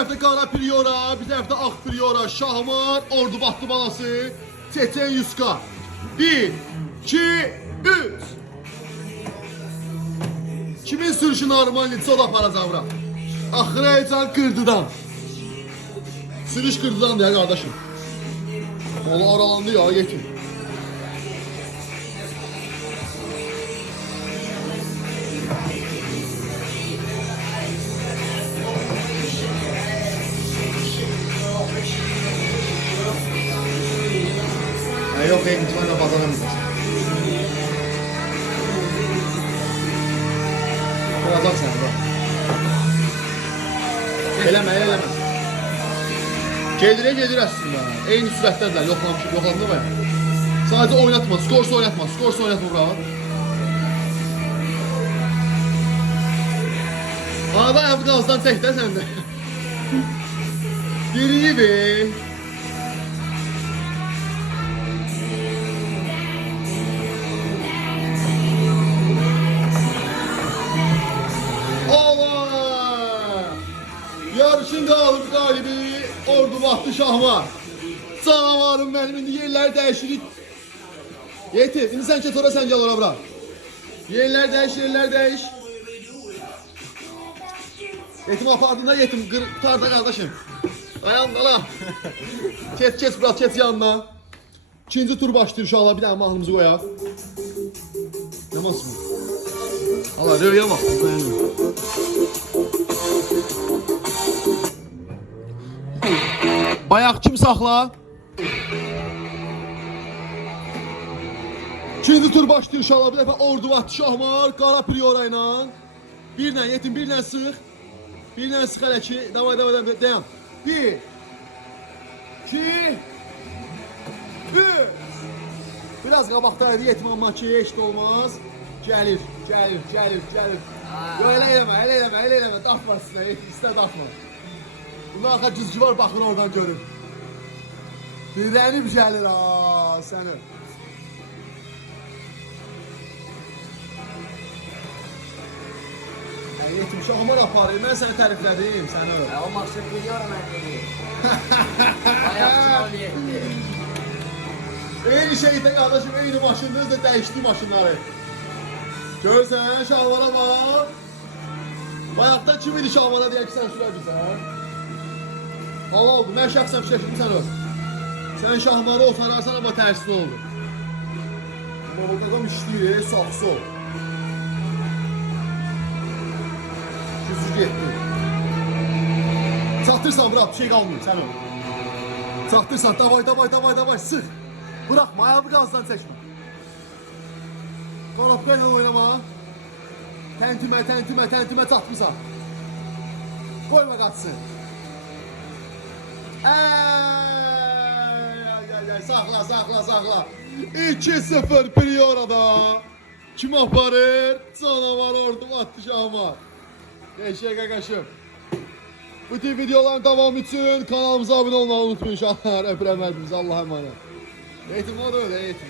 tərəfdə qara priora, bir tərəfdə ağ priora, şahmar, Ordubadlı balası, Çeçen Yuska. 1, 2, 3. Kimin sürüşü normaldir, o da aparacaq bura. Axıra heyecan Qırdıdan. Sürüş Qırdıdan ya qardaşım. Ola aralandı ya, yetim. Yok en güzel bazaramız. Olacak sen bro. Eleme. Gelir aslında. Eyni sürətlərlə yoxlandı mı? Sadəcə oynatma, skorsa oynatma bura. Arada ayağımı qazdan çək də sən də. Geriyi be. Yarışın qalibi Ordubadlı Şahmar. Canavarım mənim, indi yerləri dəyişirik. Yetir, indi sən keç ora, sən gəl ora bura. Yerlər dəyiş. Yetim apardığında yetim, qurtar da qardaşım. Dayan da la. Keç bura, keç yanına. İkinci tur başlayır inşallah, bir dənə mahnımızı qoyaq. Nə masın? Allah, rövyə bax. Bayaq kim saxla? İkinci tur başlayır inşallah, bir dəfə Ordubadlı Şahmar, qara priora ilə. Birlə yetim, birlə sıx. Birlə sıx hələ ki, davay, dayan. 1, 2, 3. Biraz qabaqdaydı yetim, amma ki, heç də olmaz. Gəlir. Elə eləmə, dartma üstünə, istə dartma. Bunun arxa cizgi var, baxın oradan görün. Dirənib gəlir ha səni. Yetim Şahmar aparır, mən səni təriflədim, səni öyle. O maçı biliyorum ben dedi. Bayağı çıkan yetti. Eyni şeydə qardaşım, eyni maşındınız da dəyişdi maşınları. Görsən, Şahmara bak. Bayaqda kim idi Şahmara deyək ki, sən sürər bizə? Hava oldu, mən şəxsən fikirləşdim sən o. Sən Şahmarı otararsan amma tərsi oldu. Burada adam işləyir, sağ sol. Gücü getdi. Çatdırsan bırak, bir şey qalmıyor, sən o. Çatdırsan, davay, sıx. Bırakma, ayağı qazdan çəkmə. Qarabqa ilə oynama. Təntümə çatmısan. Qoyma qaçsın. Saxla. 2-0 Priora'da. Kim aparır? Canavar Ordubadlı Şahmar. Eşek qaqaşım. Bütün videoların devamı için kanalımıza abone olmayı unutmayın. Öpürəm hər birinizi. Allah'a emanet. Eğitim o da öyle, eğitim.